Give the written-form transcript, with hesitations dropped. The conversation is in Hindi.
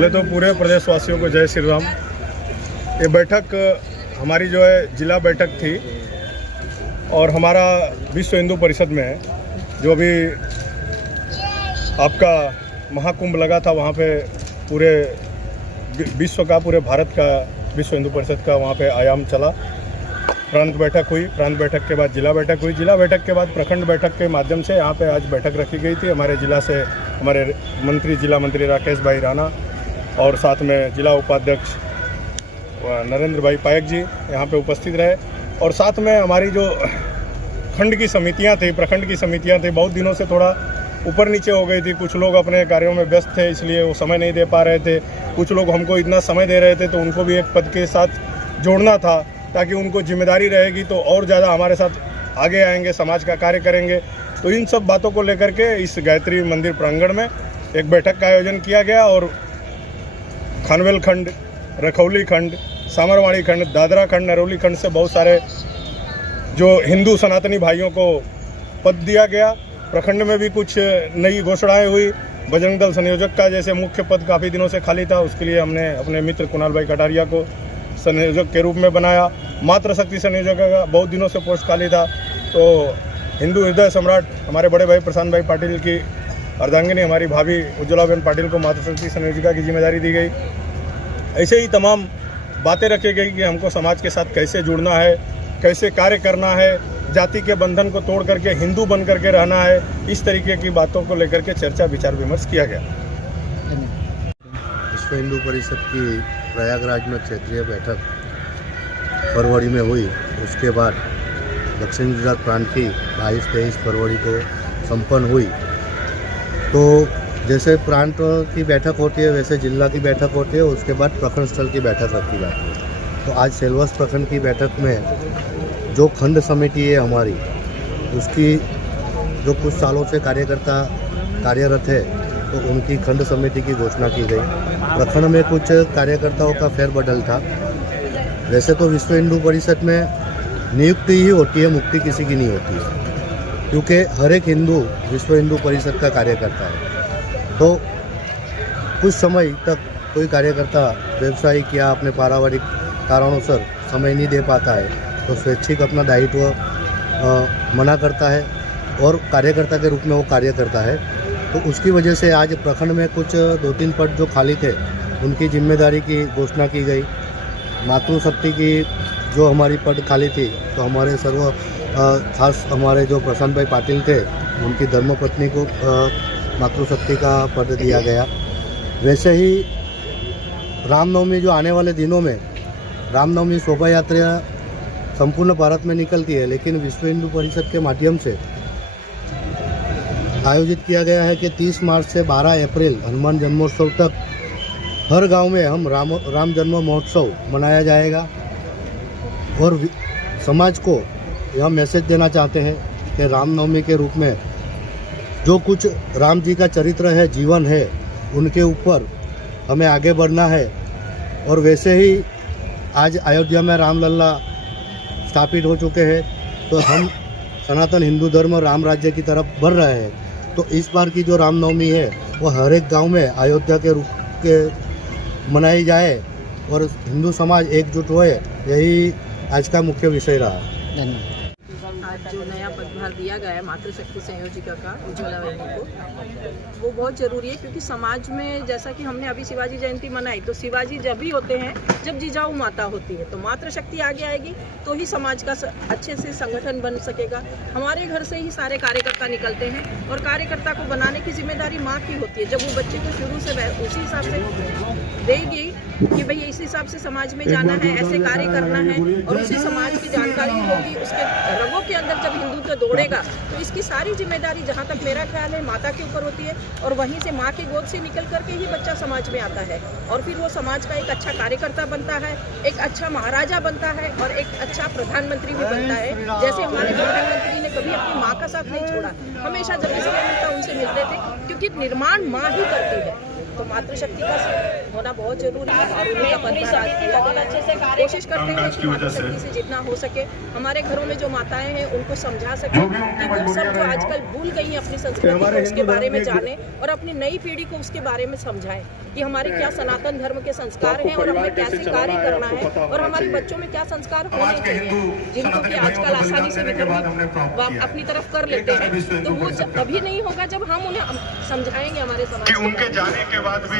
पहले तो पूरे प्रदेशवासियों को जय श्री राम। ये बैठक हमारी जो है जिला बैठक थी और हमारा विश्व हिंदू परिषद में है जो अभी आपका महाकुंभ लगा था, वहाँ पे पूरे विश्व का, पूरे भारत का विश्व हिंदू परिषद का वहाँ पे आयाम चला। प्रांत बैठक हुई, प्रांत बैठक के बाद जिला बैठक हुई, जिला बैठक के बाद प्रखंड बैठक के माध्यम से यहाँ पे आज बैठक रखी गई थी। हमारे जिला से हमारे मंत्री, जिला मंत्री राकेश भाई राणा और साथ में जिला उपाध्यक्ष नरेंद्र भाई पायक जी यहाँ पे उपस्थित रहे। और साथ में हमारी जो खंड की समितियाँ थी, प्रखंड की समितियाँ थी, बहुत दिनों से थोड़ा ऊपर नीचे हो गई थी। कुछ लोग अपने कार्यों में व्यस्त थे, इसलिए वो समय नहीं दे पा रहे थे। कुछ लोग हमको इतना समय दे रहे थे, तो उनको भी एक पद के साथ जोड़ना था ताकि उनको जिम्मेदारी रहेगी तो और ज़्यादा हमारे साथ आगे आएंगे, समाज का कार्य करेंगे। तो इन सब बातों को लेकर के इस गायत्री मंदिर प्रांगण में एक बैठक का आयोजन किया गया और खानवेल खंड, रखौली खंड, सामरवाड़ी खंड, दादरा खंड, नरौली खंड से बहुत सारे जो हिंदू सनातनी भाइयों को पद दिया गया। प्रखंड में भी कुछ नई घोषणाएं हुई। बजरंग दल संयोजक का जैसे मुख्य पद काफ़ी दिनों से खाली था, उसके लिए हमने अपने मित्र कुणाल भाई कटारिया को संयोजक के रूप में बनाया। मातृशक्ति संयोजक का बहुत दिनों से पोस्ट खाली था, तो हिंदू हृदय सम्राट हमारे बड़े भाई प्रशांत भाई पाटिल की अर्धांगिनी हमारी भाभी उज्ज्वलाबेन पाटिल को मातृशक्ति संयोजिका की जिम्मेदारी दी गई। ऐसे ही तमाम बातें रखी गई कि हमको समाज के साथ कैसे जुड़ना है, कैसे कार्य करना है, जाति के बंधन को तोड़ करके हिंदू बन करके रहना है। इस तरीके की बातों को लेकर के चर्चा विचार विमर्श किया गया। विश्व हिंदू परिषद की प्रयागराज में क्षेत्रीय बैठक फरवरी में हुई। उसके बाद दक्षिण गुजरात प्रांत की 22-23 फरवरी को संपन्न हुई। तो जैसे प्रांत की बैठक होती है वैसे जिला की बैठक होती है, उसके बाद प्रखंड स्तर की बैठक रखी जाती है। तो आज सेलवास प्रखंड की बैठक में जो खंड समिति है हमारी, उसकी जो कुछ सालों से कार्यकर्ता कार्यरत है, तो उनकी खंड समिति की घोषणा की गई। प्रखंड में कुछ कार्यकर्ताओं का फेरबदल था। वैसे तो विश्व हिंदू परिषद में नियुक्ति ही होती है, मुक्ति किसी की नहीं होती है, क्योंकि हर एक हिंदू विश्व हिंदू परिषद का कार्यकर्ता है। तो कुछ समय तक कोई कार्यकर्ता व्यवसायिक या अपने पारिवारिक कारणों से समय नहीं दे पाता है, तो स्वैच्छिक अपना दायित्व मना करता है और कार्यकर्ता के रूप में वो कार्य करता है। तो उसकी वजह से आज प्रखंड में कुछ 2-3 पद जो खाली थे, उनकी जिम्मेदारी की घोषणा की गई। मातृशक्ति की जो हमारी पद खाली थी, तो हमारे खास हमारे जो प्रशांत भाई पाटिल थे, उनकी धर्मपत्नी को मातृशक्ति का पद दिया गया। वैसे ही रामनवमी जो आने वाले दिनों में, रामनवमी शोभा यात्रा संपूर्ण भारत में निकलती है, लेकिन विश्व हिंदू परिषद के माध्यम से आयोजित किया गया है कि 30 मार्च से 12 अप्रैल हनुमान जन्मोत्सव तक हर गांव में हम राम जन्म महोत्सव मनाया जाएगा। और समाज को यह मैसेज देना चाहते हैं कि रामनवमी के रूप में जो कुछ राम जी का चरित्र है, जीवन है, उनके ऊपर हमें आगे बढ़ना है। और वैसे ही आज अयोध्या में रामलला स्थापित हो चुके हैं, तो हम सनातन हिंदू धर्म राम राज्य की तरफ बढ़ रहे हैं। तो इस बार की जो रामनवमी है वो हर एक गांव में अयोध्या के रूप के मनाई जाए और हिंदू समाज एकजुट होए, यही आज का मुख्य विषय रहा। धन्यवाद। आज जो नया पदभार दिया गया है मातृशक्ति संयोजिका का उज्ज्वला बहन को, वो बहुत ज़रूरी है, क्योंकि समाज में जैसा कि हमने अभी शिवाजी जयंती मनाई, तो शिवाजी जब भी होते हैं जब जिजाऊ माता होती है, तो मातृशक्ति आगे आएगी तो ही समाज का अच्छे से संगठन बन सकेगा। हमारे घर से ही सारे कार्यकर्ता निकलते हैं और कार्यकर्ता को बनाने की जिम्मेदारी माँ की होती है। जब वो बच्चे को शुरू से उसी हिसाब से देगी कि भाई इस हिसाब से समाज में जाना है, ऐसे कार्य करना है, और उसी समाज की जानकारी होगी, उसके रगों के अंदर जब हिंदुत्व दौड़ेगा, तो इसकी सारी जिम्मेदारी जहाँ तक मेरा ख्याल है माता के ऊपर होती है। और वहीं से माँ की गोद से निकल करके ही बच्चा समाज में आता है और फिर वो समाज का एक अच्छा कार्यकर्ता बनता है, एक अच्छा महाराजा बनता है और एक अच्छा प्रधानमंत्री भी बनता है। जैसे हमारे प्रधानमंत्री ने कभी अपनी माँ का साथ नहीं छोड़ा, हमेशा जब भी समय मिलता उनसे मिलते थे, क्योंकि निर्माण माँ ही करती है। तो मातृशक्ति का होना बहुत जरूरी है और उन्हीं का पदभार आज दिया गया है। कोशिश करते हैं कि मातृशक्ति से जितना हो सके हमारे घरों में जो माताएं हैं उनको समझा सके कि वो सब जो आजकल भूल गई हैं अपनी संस्कृति को उसके बारे में जाने और अपनी नई पीढ़ी को उसके बारे में समझाएं कि हमारे क्या सनातन धर्म के संस्कार हैं और हमें कैसे कार्य करना है और हमारे बच्चों में क्या संस्कार होने चाहिए, जिनको कि आजकल आसानी से विधर्मी अपनी तरफ कर लेते हैं। तो वो अभी नहीं होगा जब हम उन्हें समझाएंगे हमारे समाज कि उनके जाने के बाद भी